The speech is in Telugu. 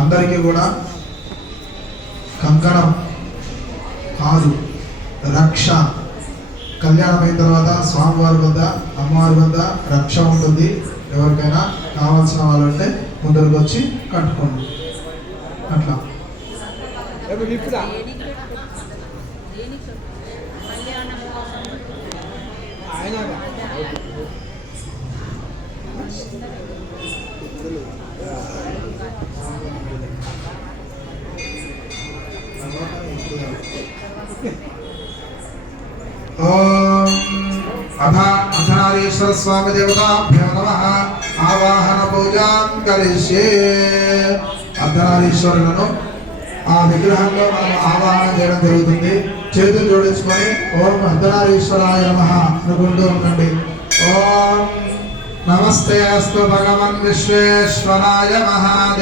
అందరికీ కూడా కంకణం కాదు రక్ష కళ్యాణం అయిన తర్వాత స్వామివారి వద్ద అమ్మవారి వద్ద రక్ష ఉంటుంది. ఎవరికైనా కావాల్సిన వాళ్ళు అంటే ముందరికి వచ్చి కట్టుకోండి. అట్లా. ఆయన అథ అథనారీశ్వర స్వామి దేవతాభ్యో నమ ఆవాహన పూజాం కరిష్యే అర్ధనారీశ్వరులను ఆ విగ్రహంలో మనం ఆవాహన చేయడం జరుగుతుంది. చేతులు జోడించుకొని ఓం అర్ధనారీశ్వరాయ నమ అనుకుంటూ ఉండండి. ఓం నమస్తే అస్తు భగవన్ విశ్వేశ్వరాయ మహాదేవ